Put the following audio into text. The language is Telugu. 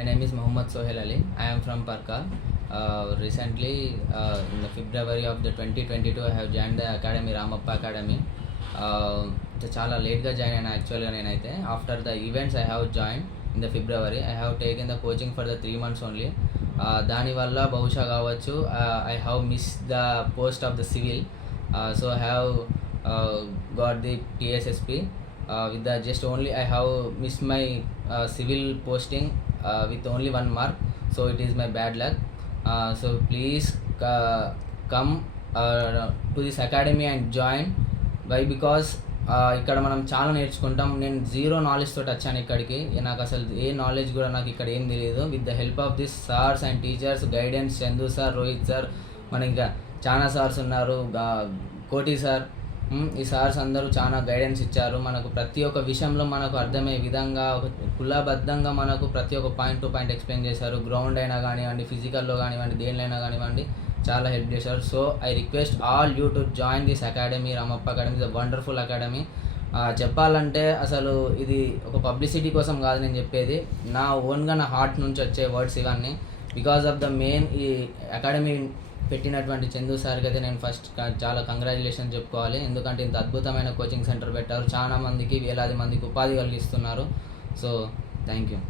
My name is Mohammad Sohail Ali. I am from Parkal. Recently, in the February of the 2022, I have joined the academy, Ramappa Academy. చాలా లేట్గా జాయిన్ అయినా యాక్చువల్గా నేనైతే. After the events I have join in the February. I have taken the coaching for the 3 months only. దానివల్ల బహుశా కావచ్చు I have miss the post of the civil. So I have got the TSSP. With the just only I have missed my civil posting with only 1 mark, so it is my bad luck. So please come to this academy and join. Why? Because ఇక్కడ మనం చాలా నేర్చుకుంటాం. నేను 0 knowledge తోటి వచ్చాను ఇక్కడికి. నాకు అసలు ఏ నాలెడ్జ్ కూడా నాకు ఇక్కడ ఏం తెలియదు. With the help of this sirs and teachers guidance, Chandu sir, Rohit sir, మన ఇంకా చాలా సార్స్ ఉన్నారు, కోటి సార్, ఈ సార్స్ అందరూ చాలా గైడెన్స్ ఇచ్చారు. మనకు ప్రతి ఒక్క విషయంలో మనకు అర్థమయ్యే విధంగా ఒక కులబద్ధంగా మనకు ప్రతి ఒక్క పాయింట్ టు పాయింట్ ఎక్స్ప్లెయిన్ చేశారు. గ్రౌండ్ అయినా కానివ్వండి, ఫిజికల్లో కానివ్వండి, దేనిలో కానివ్వండి చాలా హెల్ప్ చేశారు. So I request all you to join this academy, Ramappa academy. Is a wonderful academy. చెప్పాలంటే అసలు ఇది ఒక పబ్లిసిటీ కోసం కాదు నేను చెప్పేది, నా ఓన్గా నా హార్ట్ నుంచి వచ్చే వర్డ్స్ ఇవన్నీ. బికాస్ ఆఫ్ ద మెయిన్ ఈ అకాడమీ పెట్టినటువంటి చందు సార్కి అయితే నేను ఫస్ట్ చాలా కంగ్రాచులేషన్ చెప్పుకోవాలి. ఎందుకంటే ఇంత అద్భుతమైన కోచింగ్ సెంటర్ పెట్టారు, చాలా మందికి, వేలాది మందికి ఉపాధి కలిగిస్తున్నారు. So thank you.